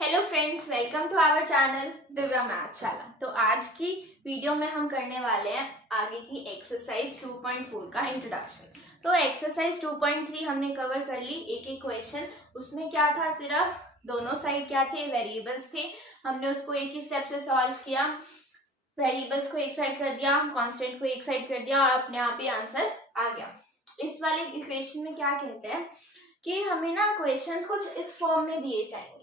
Hello friends, welcome to our channel Divya मैथशाला। तो आज की वीडियो में हम करने वाले हैं आगे की एक्सरसाइज 2.4 का इंट्रोडक्शन। तो एक्सरसाइज 2.3 हमने कवर कर ली, एक एक क्वेश्चन। उसमें क्या था, सिर्फ दोनों साइड क्या थे, वेरिएबल्स थे। हमने उसको एक ही स्टेप से सॉल्व किया, वेरिएबल्स को एक साइड कर दिया, कांस्टेंट को एक साइड कर दिया और अपने आप ही आंसर आ गया। इस वाले इक्वेशन में क्या कहते हैं कि हमें ना क्वेश्चन कुछ इस फॉर्म में दिए जाएंगे,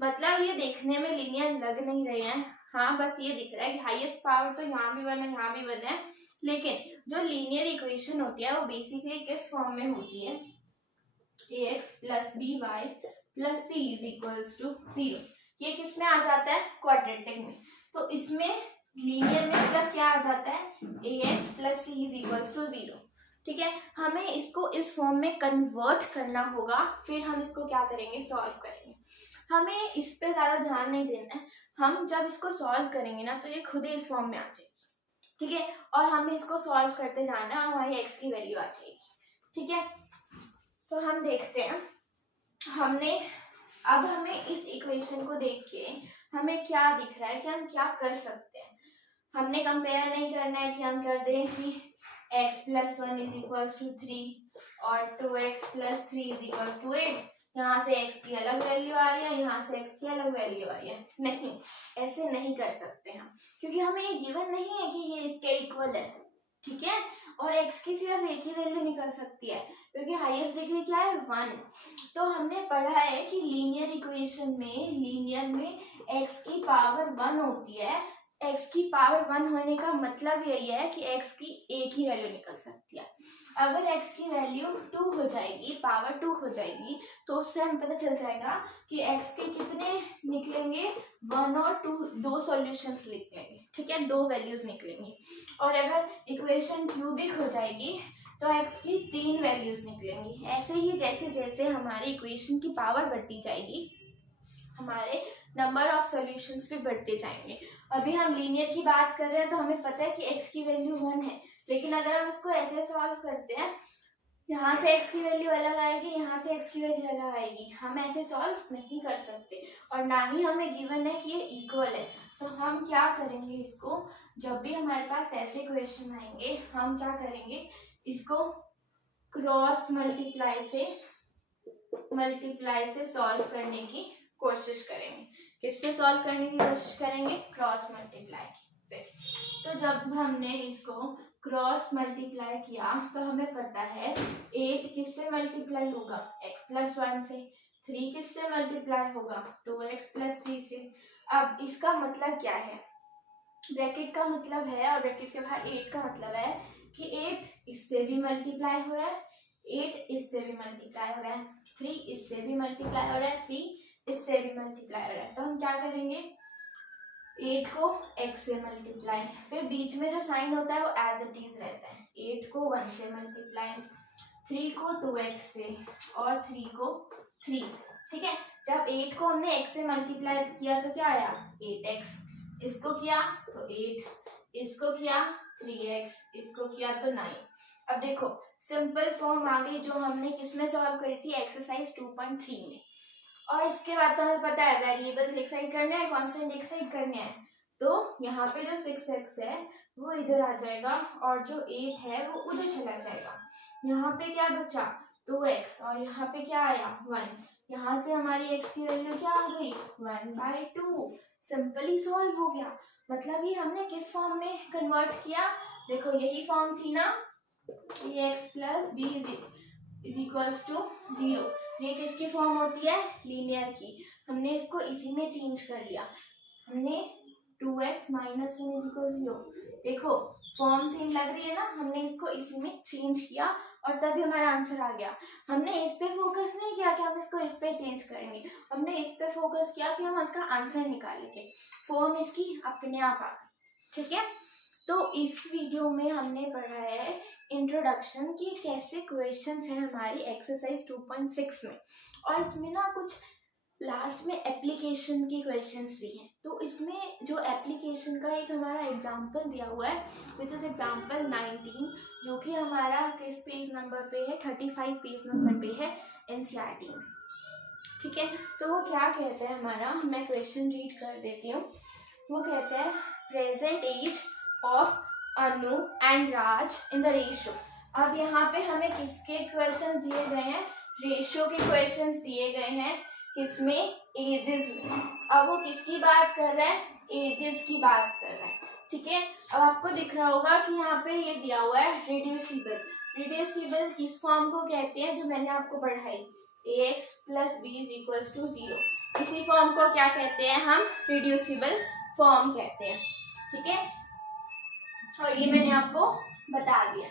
मतलब ये देखने में लीनियर लग नहीं रहे हैं। हाँ, बस ये दिख रहा है कि हाईएस्ट पावर तो यहाँ भी वन है, यहाँ भी वन है, लेकिन जो लीनियर इक्वेशन होती है वो बेसिकली किस फॉर्म में होती है, ax plus B Y plus C is equals to 0। ये किस में आ जाता है, क्वाड्रेटिक में। तो इसमें लीनियर में सिर्फ क्या आ जाता है, ax plus C is equals to 0। ठीक है, हमें इसको इस फॉर्म में कन्वर्ट करना होगा, फिर हम इसको क्या करेंगे, सॉल्व करेंगे। हमें इस पे ज्यादा ध्यान नहीं देना है, हम जब इसको सॉल्व करेंगे ना तो ये खुद ही इस फॉर्म में आ जाएगी। ठीक है, और हमें इसको सॉल्व करते जाना है, हमारी एक्स की वैल्यू आ जाएगी। ठीक है, तो हम देखते हैं हमें इस इक्वेशन को देख के हमें क्या दिख रहा है कि हम क्या कर सकते हैं। हमने कंपेयर नहीं करना है कि हम कर दें कि x plus 1 is equals to 3 और 2x plus 3 is equals to 8। यहाँ से x की अलग वैल्यू आ रही है, यहाँ से x की अलग वैल्यू आ रही है। नहीं, ऐसे नहीं कर सकते हम, क्योंकि हमें ये गिवन नहीं है कि ये इसके इक्वल है। ठीक है, और x की सिर्फ एक ही वैल्यू निकल सकती है, क्योंकि हाईएस्ट डिग्री क्या है, 1। तो हमने पढ़ा है कि लीनियर इक्वेशन में, लीनियर में x की पावर 1 होती है। x की पावर 1 होने का मतलब यही है कि x की एक ही वैल्यू निकल सकती है। अगर x की वैल्यू 2 हो जाएगी, पावर 2 हो जाएगी, तो उससे हम पता चल जाएगा कि x के कितने निकलेंगे, 1 और 2, दो सॉल्यूशंस निकलेंगे। ठीक है, दो वैल्यूज निकलेंगी। और अगर इक्वेशन क्यूबिक हो जाएगी तो x की 3 वैल्यूज निकलेंगी। ऐसे ही जैसे जैसे हमारी इक्वेशन की पावर बढ़ती जाएगी, हमारे नंबर ऑफ सॉल्यूशंस भी बढ़ते जाएंगे। अभी हम लीनियर की बात कर रहे हैं तो हमें पता है कि x की वैल्यू 1 है, लेकिन अगर हम इसको ऐसे सॉल्व करते हैं, यहाँ से x की वैल्यू अलग आएगी, यहाँ से x की वैल्यू अलग आएगी, हम ऐसे सॉल्व नहीं कर सकते। और ना ही हमें गिवन है कि ये इक्वल है। तो हम क्या करेंगे, इसको जब भी हमारे पास ऐसे क्वेश्चन आएंगे, हम क्या करेंगे, इसको क्रॉस मल्टीप्लाई से सॉल्व करने की कोशिश करेंगे। किससे सॉल्व करने की कोशिश करेंगे, क्रॉस मल्टीप्लाई से। तो जब हमने इसको क्रॉस मल्टीप्लाई किया तो हमें पता है 8 किससे मल्टीप्लाई होगा, x प्लस 1 से। 3 किससे मल्टीप्लाई होगा, 2x प्लस 3 से। अब इसका मतलब क्या है, ब्रैकेट का मतलब है और ब्रैकेट के बाहर 8 का मतलब है कि 8 इससे भी मल्टीप्लाई हो रहा है, 8 इससे भी मल्टीप्लाई हो रहा है, 3 इससे भी मल्टीप्लाई हो रहा है, 3 इससे भी मल्टीप्लाई हो रहा है। तो हम क्या करेंगे, 8 को x से मल्टीप्लाई, फिर बीच में जो साइन होता है वो एज इट इज रहता है। 8 को 1 से मल्टीप्लाई, 3 को 2x से और 3 को 3 से। ठीक है, जब 8 को हमने x से मल्टीप्लाई किया तो क्या आया, 8x। इसको किया तो 8, इसको किया 3x, इसको किया तो 9। अब देखो सिंपल फॉर्म आ गई जो हमने किसमें सॉल्व करी थी, एक्सरसाइज 2.3 में। और इसके बाद तो हमें पता है वेरिएबल्स एक साइड करने हैं, कांस्टेंट एक साइड करने हैं। तो यहाँ पे जो 6x है वो इधर आ जाएगा और जो 8 है वो उधर चला जाएगा। यहाँ पे क्या बचा, 2x, और यहाँ पे क्या आया, 1। यहाँ से हमारी x की वैल्यू क्या आ गई, 1/2। सिंपली सॉल्व हो गया। मतलब ये हमने किस फॉर्म में कन्वर्ट किया, देखो यही फॉर्म थी ना, ax plus B is equals to 0। ये किसकी फॉर्म होती है, लीनियर की। हमने इसको इसी में चेंज कर लिया, हमने 2x माइनस 1 इज इक्वल 0। देखो फॉर्म सेम लग रही है ना, हमने इसको इसी में चेंज किया और तभी हमारा आंसर आ गया। हमने इस पे फोकस नहीं किया कि हम इसको इस पे चेंज करेंगे, हमने इस पे फोकस किया कि हम इसका आंसर निकालेंगे। फॉर्म इसकी अपने आप आ गई। ठीक है, तो इस वीडियो में हमने पढ़ा है इंट्रोडक्शन की कैसे क्वेश्चंस हैं हमारी एक्सरसाइज 2.6 में, और इसमें ना कुछ लास्ट में एप्लीकेशन की क्वेश्चंस भी हैं। तो इसमें जो एप्लीकेशन का एक हमारा एग्जांपल दिया हुआ है विच इज एग्जांपल 19, जो कि हमारा किस पेज नंबर पे है, 35 पेज नंबर पे है एनसीईआरटी में। ठीक है, तो वो क्या कहता है हमारा, मैं क्वेश्चन रीड कर देती हूँ। वो कहता है present age of Anu and Raj in the ratio. अब यहाँ पे हमें किसके क्वेश्चन दिए गए हैं, रेशियो के क्वेश्चंस दिए गए हैं, किसमें, एजेस में। अब वो किसकी बात कर रहा है, एजेस की बात कर रहा है। ठीक है, अब आपको दिख रहा होगा कि यहाँ पे ये दिया हुआ है रिड्यूसिबल। रिड्यूसिबल किस फॉर्म को कहते हैं, जो मैंने आपको पढ़ाई, ax plus B is equals to 0, इसी फॉर्म को क्या कहते हैं हम, रिड्यूसिबल फॉर्म कहते हैं। ठीक है, और ये मैंने आपको बता दिया।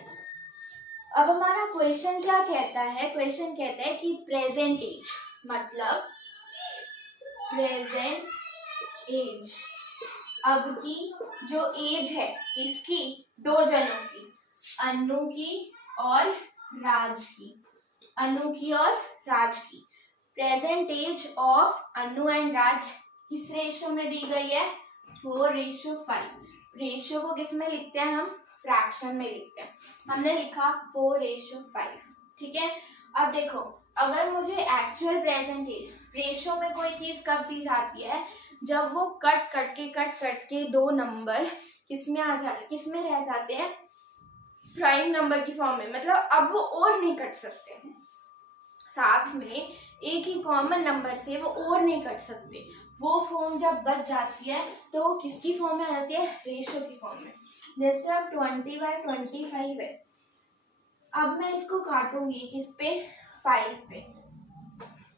अब हमारा क्वेश्चन क्या कहता है, क्वेश्चन कहता है कि प्रेजेंट एज, मतलब प्रेजेंट एज, अब की जो एज है किसकी, दो जनों की, अनु की और राज की, अनु की और राज की। Present age of Anu and Raj किस रेशियो में दी गई है, 4:5। रेशियो को किस में लिखते हैं हम, फ्रैक्शन में लिखते हैं। हमने लिखा 4:5। ठीक है, अब देखो अगर मुझे एक्चुअल प्रेजेंट एज रेशियो में कोई चीज कब दी जाती है, जब वो कट के दो नंबर किसमें आ जाते, किसमें रह जाते हैं, प्राइम नंबर की फॉर्म में। मतलब अब वो और नहीं कट सकते, साथ में एक ही कॉमन नंबर से वो और नहीं कट सकते। वो फॉर्म जब बच जाती है तो वो किसकी फॉर्म में आ जाती है, रेशियो की फॉर्म में। जैसे अब 20/25 है, अब मैं इसको काटूंगी किस पे, 5 पे,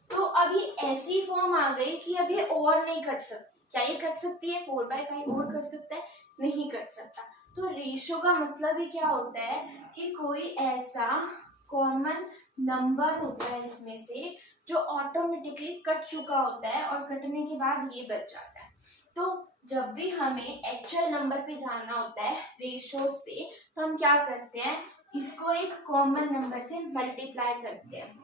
तो अब ये ऐसी फॉर्म आ गई कि अब ये और नहीं कट सकती। क्या ये कट सकती है, 4/5 और कट सकता है, नहीं कट सकता। तो रेशियो का मतलब ही क्या होता है कि कोई ऐसा कॉमन नंबर होता है इसमें से जो ऑटोमेटिकली कट चुका होता है और कटने के बाद ये बच जाता है। तो जब भी हमें एक्चुअल नंबर पे जाना होता है रेशियो से, तो हम क्या करते हैं, इसको एक कॉमन नंबर से मल्टीप्लाई करते हैं।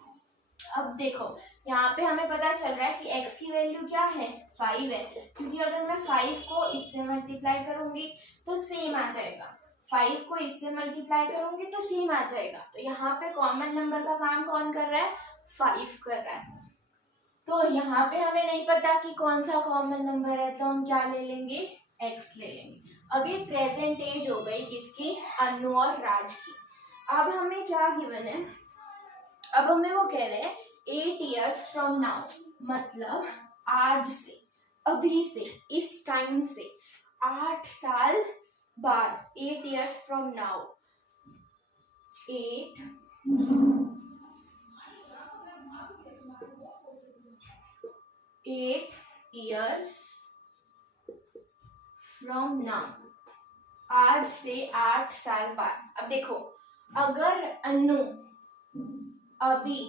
अब देखो यहाँ पे हमें पता चल रहा है कि x की वैल्यू क्या है, 5 है, क्योंकि अगर मैं 5 को इससे मल्टीप्लाई करूंगी तो सेम आ जाएगा, 5 को इससे मल्टीप्लाई करूंगी तो सेम आ जाएगा। तो यहाँ पे कॉमन नंबर का काम कौन कर रहा है, 5 कर रहा है। तो यहाँ पे हमें नहीं पता कि कौन सा कॉमन नंबर है, तो हम क्या ले लेंगे, x ले लेंगे। अब ये प्रेजेंट एज हो गई किसकी, अनु और राज की। अब हमें क्या गिवन है, अब हमें वो कह रहे हैं 8 years from now, मतलब आज से, अभी से, इस टाइम से 8 साल बाद, 8 years from now, 8 years from now, आज से 8 साल बाद। अब देखो अगर अनु अभी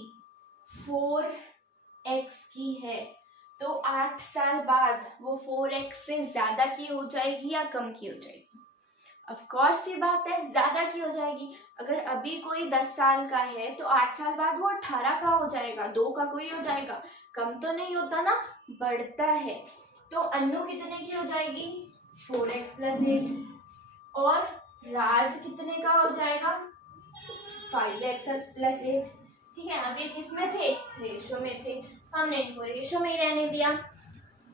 4x की है तो 8 साल बाद वो 4x से ज्यादा की हो जाएगी या कम की हो जाएगी, ऑफ कोर्स ये बात है ज्यादा की हो जाएगी। अगर अभी कोई 10 साल का है तो 8 साल बाद वो 18 का हो जाएगा, 2 का कोई हो जाएगा, कम तो नहीं होता ना, बढ़ता है। तो अनु कितने की हो जाएगी, 4x + 8, और राज कितने का हो जाएगा, 5x + 8। ठीक है, अभी किस में थे, रेशो में थे, हमने इनको रेशो में ही रहने दिया।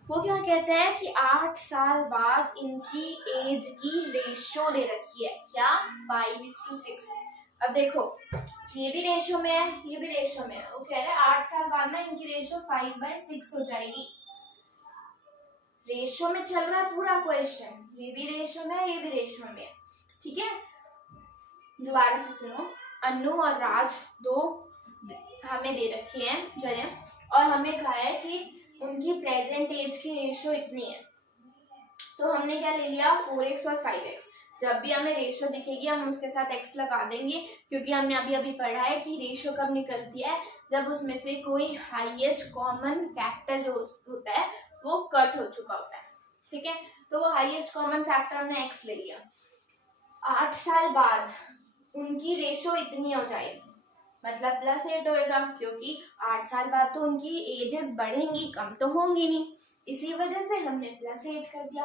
वो क्या कहते हैं कि 8 साल बाद इनकी एज की रेशो दे रखी है, क्या, 5:6। अब देखो ये भी रेशो में है, ये भी रेशो में है। वो कह रहे हैं 8 साल बाद ना इनकी रेशो 5/6 हो जाएगी। रेशो में चल रहा है पूरा क्वेश्चन, ये भी रेशो में है, ये भी रेशो में है। ठीक है, दोबारा से सुनो, अनु और राज दो हमें दे रखी है जगह, और हमें कहा है कि उनकी प्रेजेंट एज की रेशो इतनी है। तो हमने क्या ले लिया, 4x और 5x। जब भी हमें रेशो दिखेगी हम उसके साथ x लगा देंगे, क्योंकि हमने अभी अभी पढ़ा है कि रेशो कब निकलती है, जब उसमें से कोई हाईएस्ट कॉमन फैक्टर जो होता है वो कट हो चुका होता है। ठीक है, तो वो हाईएस्ट कॉमन फैक्टर हमने x ले लिया। 8 साल बाद उनकी रेशो इतनी हो जाएगी, मतलब +8 होएगा, क्योंकि 8 साल बाद तो उनकी एजेस बढ़ेंगी, कम तो होंगी नहीं, इसी वजह से हमने +8 कर दिया।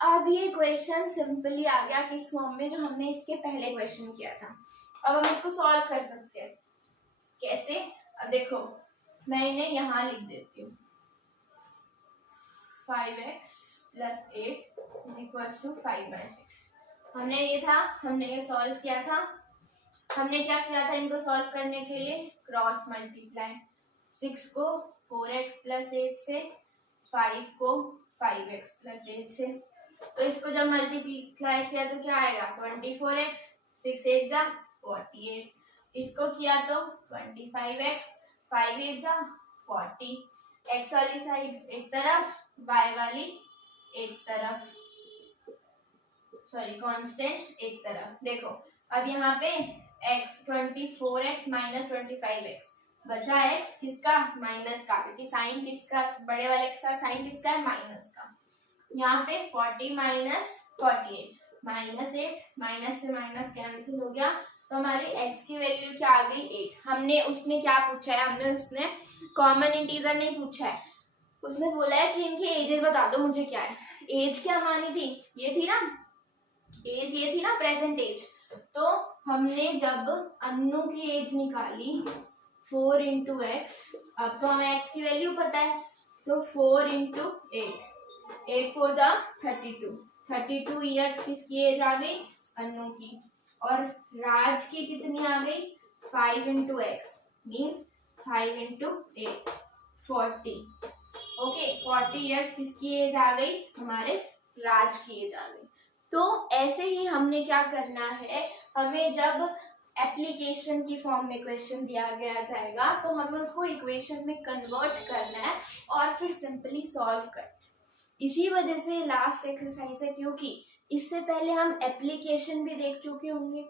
अब ये क्वेश्चन सिंपली आ गया किस फॉर्म में, जो हमने इसके पहले क्वेश्चन किया था। अब हम इसको सॉल्व कर सकते हैं, कैसे, अब देखो मैं इन्हें यहाँ लिख देती हूँ 5x + 8 = 5/6। हमने ये सॉल्व किया था। हमने क्या किया था इनको सॉल्व करने के लिए? क्रॉस मल्टीप्लाई, 6 को 4x + 8 से, 5 को 5x + 8 से। तो इसको जब मल्टीप्लाई किया तो क्या आएगा? 24x, 6 8 जा 48। इसको किया तो 25x, 5 8 जा 40। x वाली साइड एक तरफ, y वाली एक तरफ, सॉरी कांस्टेंट एक तरफ। देखो अब यहाँ पे x 24x - 25x बचा x किसका? माइनस का, क्योंकि साइन किसका? बड़े वाले के साथ साइन किसका है? माइनस का। यहाँ पे 40 - 48 -8, माइनस से माइनस कैंसिल हो गया, तो हमारी x की वैल्यू क्या आ गई? 8। हमने उसने क्या पूछा है? हमने उसने कॉमन इंटीजर नहीं पूछा है, उसने बोला है कि इनकी एजेस बता दो मुझे क्या है। एज क्या मानी थी? ये थी ना एज, ये थी ना प्रेजेंट एज। तो हमने जब अन्नू की एज निकाली 4 × x, अब तो हमें x की वैल्यू पता है, तो 4 × 8, 8 4 जा 32, 32 ईयर्स किसकी एज आ गई? अन्नू की। और राज की कितनी आ गई? 5 × x मीन्स 5 × 8 40। ओके 40 ईयर्स किसकी एज आ गई? हमारे राज की एज आ गई। तो ऐसे ही हमने क्या करना है, हमें जब एप्लीकेशन की फॉर्म में क्वेश्चन दिया गया जाएगा तो हमें उसको इक्वेशन में कन्वर्ट करना है और फिर सिंपली सॉल्व करना है। इसी वजह से लास्ट एक्सरसाइज है, क्योंकि इससे पहले हम एप्लीकेशन भी देख चुके होंगे,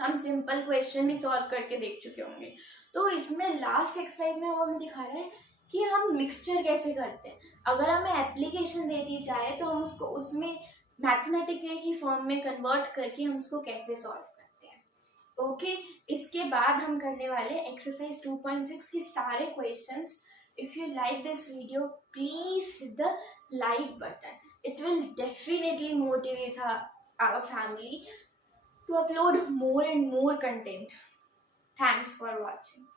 हम सिंपल क्वेश्चन भी सॉल्व करके देख चुके होंगे। तो इसमें लास्ट एक्सरसाइज में वो हमें दिखा रहा है कि हम मिक्सचर कैसे करते हैं। अगर हमें एप्लीकेशन दे दी जाए तो हम उसको उसमें मैथमेटिकली की फॉर्म में कन्वर्ट करके हम उसको कैसे सॉल्व करते हैं। ओके इसके बाद हम करने वाले एक्सरसाइज 2.6 के सारे questions. If you like this video please hit the like button, it will definitely motivate our family to upload more and more content. Thanks for watching.